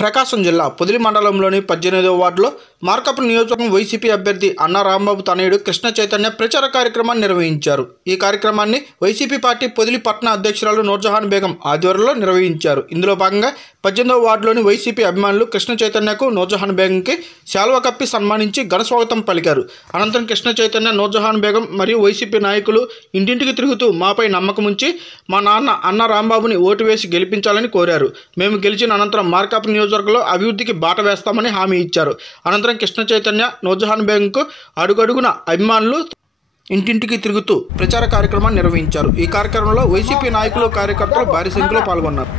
ప్రకాశం జిల్లా పొదిలి మండలంలోని 18వ వార్డులో మార్కాపురం నియోజకవర్గం వైసీపీ అభ్యర్థి అన్నా రాంబాబు తనయుడు కృష్ణ చైతన్య ప్రచార కార్యక్రమాన్ని నిర్వహించారు. ఈ కార్యక్రమాన్ని వైసీపీ పార్టీ పొదిలి పట్టణ అధ్యక్షురాలు నూర్జహాన్ బేగం ఆధ్వర్యంలో నిర్వహించారు. ఇందులో భాగంగా 18వ వార్డులోని వైసీపీ అభిమానులు కృష్ణ చైతన్యకు నూర్జహాన్ బేగంకి శాలువా కప్పి సన్మానించి ఘన స్వాగతం పలికారు. అనంతరం కృష్ణ చైతన్య, నూర్జహాన్ బేగం మరియు వైసీపీ నాయకులు ఇంటింటికి తిరుగుతూ మాపై నమ్మకం ఉంచి మా నాన్న అన్నా రాంబాబుని ఓటు వేసి గెలిపించాలని కోరారు. మేము గెలిచిన అనంతరం మార్కాపురం నియోజకవర్గంలో అభివృద్ధికి బాట వేస్తామని హామీ ఇచ్చారు. అనంతరం కృష్ణ చైతన్య, నూర్జహాన్ బేగంకు అడుగడుగున అభిమానులు ఇంటింటికి తిరుగుతూ ప్రచార కార్యక్రమాన్ని నిర్వహించారు. ఈ కార్యక్రమంలో వైసీపీ నాయకులు, కార్యకర్తలు భారీ సంఖ్యలో పాల్గొన్నారు.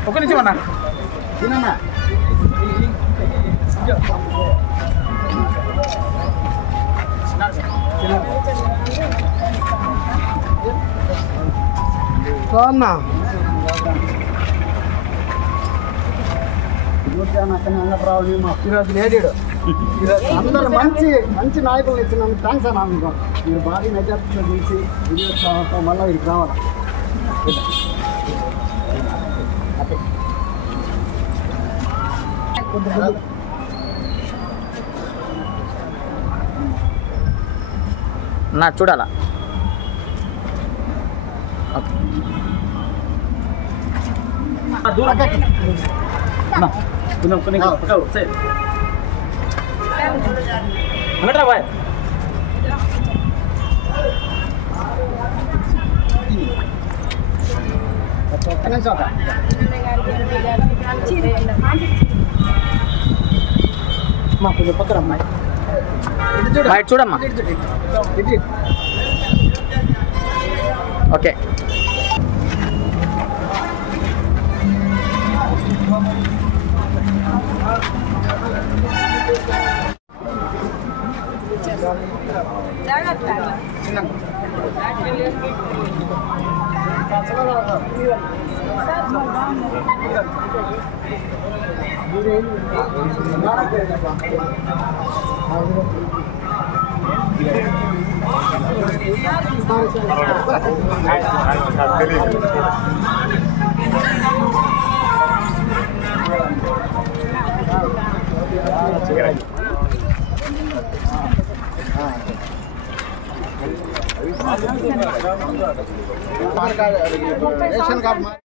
అందరు మంచి నాయకులు ఇచ్చినందుకు థ్యాంక్స్ అన్న. మీకు మీరు భారీ మెజార్టీతో గెలిచి విజయోత్సవంతో మళ్ళీ వీరికి రావాలి. నా చూడాలా చూడమ్మా. Okay, ration card